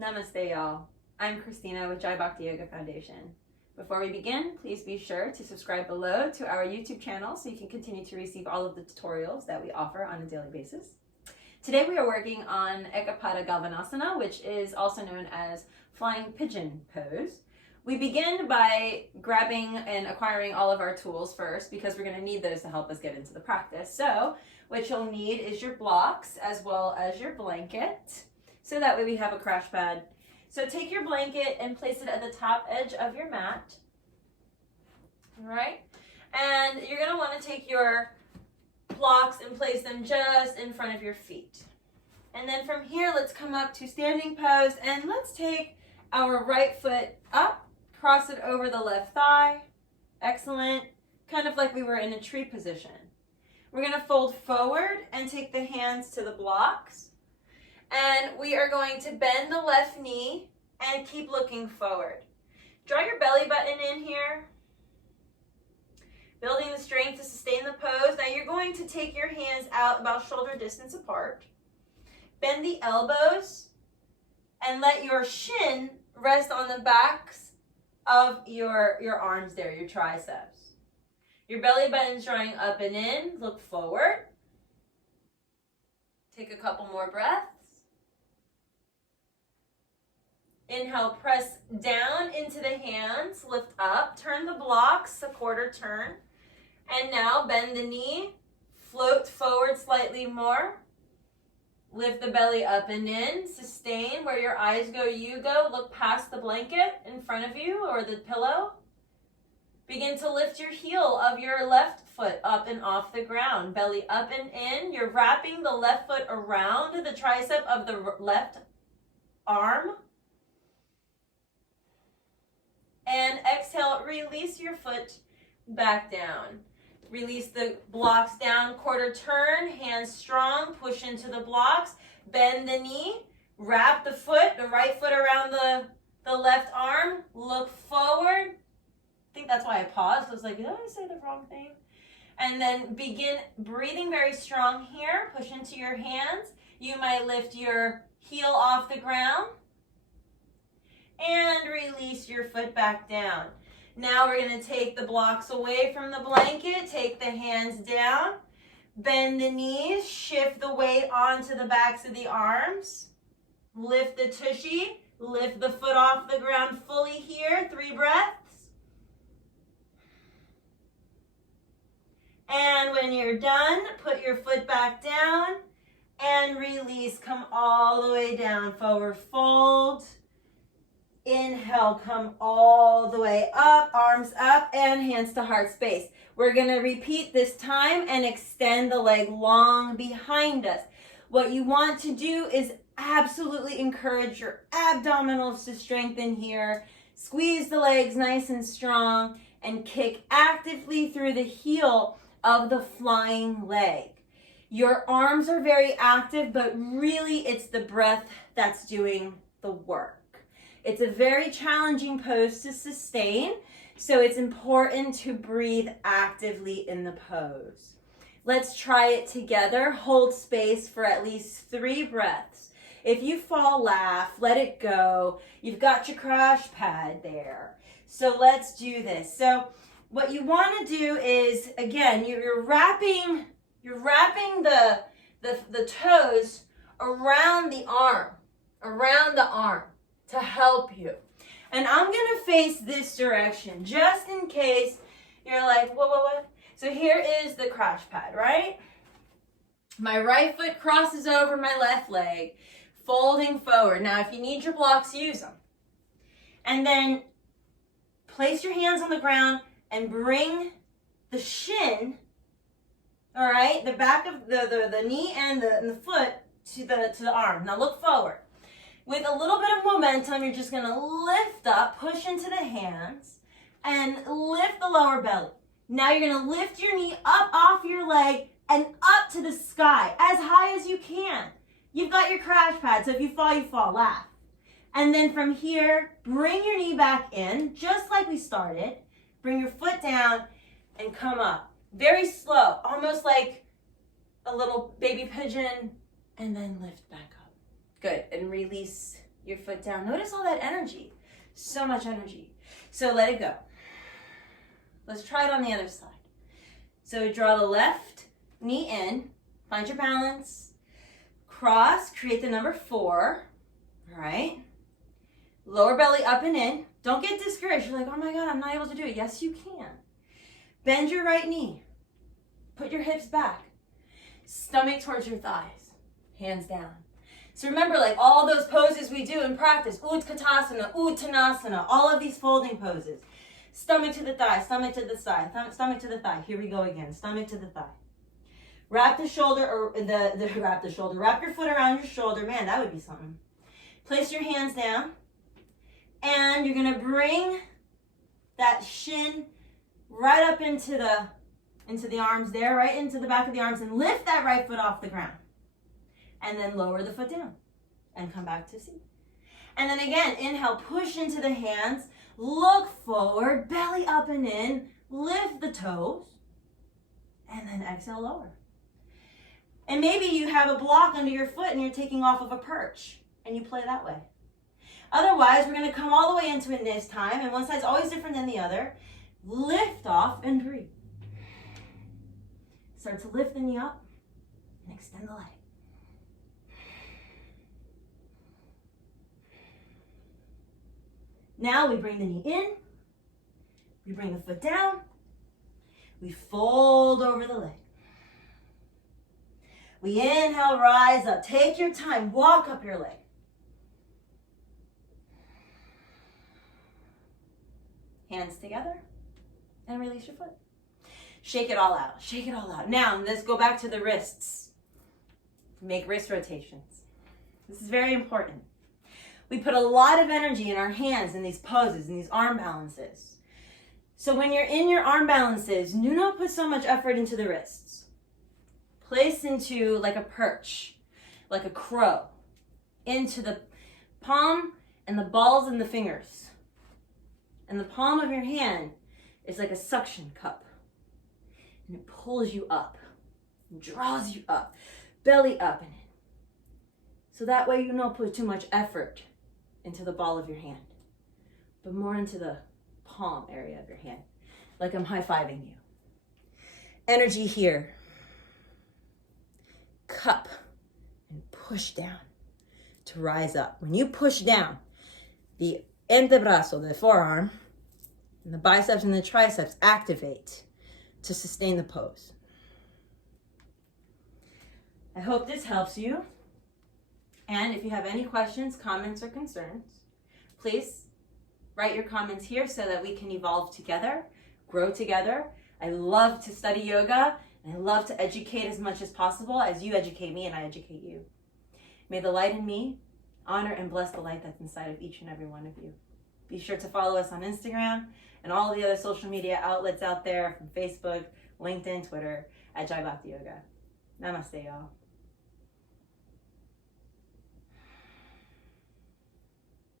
Namaste, y'all. I'm Christina with Bhakti Yoga Foundation. Before we begin, please be sure to subscribe below to our YouTube channel so you can continue to receive all of the tutorials that we offer on a daily basis. Today we are working on Eka Pada Galavasana, which is also known as flying pigeon pose. We begin by grabbing and acquiring all of our tools first because we're going to need those to help us get into the practice. So what you'll need is your blocks as well as your blanket. So that way we have a crash pad. So take your blanket and place it at the top edge of your mat. All right. And you're going to want to take your blocks and place them just in front of your feet. And then from here, let's come up to standing pose and let's take our right foot up, cross it over the left thigh. Excellent. Kind of like we were in a tree position. We're going to fold forward and take the hands to the blocks. And we are going to bend the left knee and keep looking forward. Draw your belly button in here. Building the strength to sustain the pose. Now you're going to take your hands out about shoulder distance apart. Bend the elbows and let your shin rest on the backs of your arms there, your triceps. Your belly button's drawing up and in. Look forward. Take a couple more breaths. Inhale, press down into the hands, lift up, turn the blocks, a quarter turn. And now bend the knee, float forward slightly more. Lift the belly up and in, sustain. Where your eyes go, you go. Look past the blanket in front of you or the pillow. Begin to lift your heel of your left foot up and off the ground. Belly up and in. You're wrapping the left foot around the tricep of the left arm. And exhale, release your foot back down. Release the blocks down, quarter turn, hands strong, push into the blocks, bend the knee, wrap the foot, the right foot around the left arm, look forward. I think that's why I paused. I was like, did I say the wrong thing? And then begin breathing very strong here. Push into your hands. You might lift your heel off the ground. And release your foot back down. Now we're going to take the blocks away from the blanket, take the hands down, bend the knees, shift the weight onto the backs of the arms, lift the tushy, lift the foot off the ground fully here, 3 breaths. And when you're done, put your foot back down and release, come all the way down, forward fold. Inhale, come all the way up, arms up, and hands to heart space. We're going to repeat this time and extend the leg long behind us. What you want to do is absolutely encourage your abdominals to strengthen here. Squeeze the legs nice and strong and kick actively through the heel of the flying leg. Your arms are very active, but really it's the breath that's doing the work. It's a very challenging pose to sustain, so it's important to breathe actively in the pose. Let's try it together. Hold space for at least 3 breaths. If you fall, laugh, let it go. You've got your crash pad there. So let's do this. So what you want to do is, again, you're wrapping the toes around the arm. To help you. And I'm going to face this direction just in case you're like, what? So here is the crash pad, right? My right foot crosses over my left leg, folding forward. Now, if you need your blocks, use them. And then place your hands on the ground and bring the shin, all right, the back of the knee and the foot to the arm. Now look forward. With a little bit of momentum, you're just going to lift up, push into the hands, and lift the lower belly. Now you're going to lift your knee up off your leg and up to the sky, as high as you can. You've got your crash pad, so if you fall, laugh. And then from here, bring your knee back in, just like we started. Bring your foot down and come up. Very slow, almost like a little baby pigeon, and then lift back up. Good, and release your foot down. Notice all that energy. So much energy. So let it go. Let's try it on the other side. So draw the left knee in. Find your balance. Cross. Create the number 4. All right. Lower belly up and in. Don't get discouraged. You're like, oh my God, I'm not able to do it. Yes, you can. Bend your right knee. Put your hips back. Stomach towards your thighs. Hands down. So remember, like all those poses we do in practice, Utkatasana, Uttanasana, all of these folding poses. Stomach to the thigh, stomach to the side, stomach to the thigh. Here we go again, stomach to the thigh. Wrap the shoulder, or wrap your foot around your shoulder. Man, that would be something. Place your hands down, and you're gonna bring that shin right up into the arms there, right into the back of the arms, and lift that right foot off the ground. And then lower the foot down and come back to seat. And then again, inhale, push into the hands, look forward, belly up and in, lift the toes, and then exhale, lower. And maybe you have a block under your foot and you're taking off of a perch and you play that way. Otherwise, we're gonna come all the way into it this time, and one side's always different than the other. Lift off and breathe. Start to lift the knee up and extend the leg. Now we bring the knee in, we bring the foot down, we fold over the leg. We inhale, rise up. Take your time, walk up your leg. Hands together and release your foot. Shake it all out, shake it all out. Now let's go back to the wrists. Make wrist rotations. This is very important. We put a lot of energy in our hands in these poses, in these arm balances. So when you're in your arm balances, do not put so much effort into the wrists. Place into like a perch, like a crow, into the palm and the balls and the fingers. And the palm of your hand is like a suction cup. And it pulls you up, and draws you up, belly up and in. So that way you don't put too much effort into the ball of your hand, but more into the palm area of your hand, like I'm high-fiving you. Energy here. Cup and push down to rise up. When you push down, the antebrazo, the forearm, and the biceps and the triceps activate to sustain the pose. I hope this helps you. And if you have any questions, comments, or concerns, please write your comments here so that we can evolve together, grow together. I love to study yoga, and I love to educate as much as possible as you educate me and I educate you. May the light in me honor and bless the light that's inside of each and every one of you. Be sure to follow us on Instagram and all the other social media outlets out there, from Facebook, LinkedIn, Twitter, at JBYF Yoga. Namaste, y'all.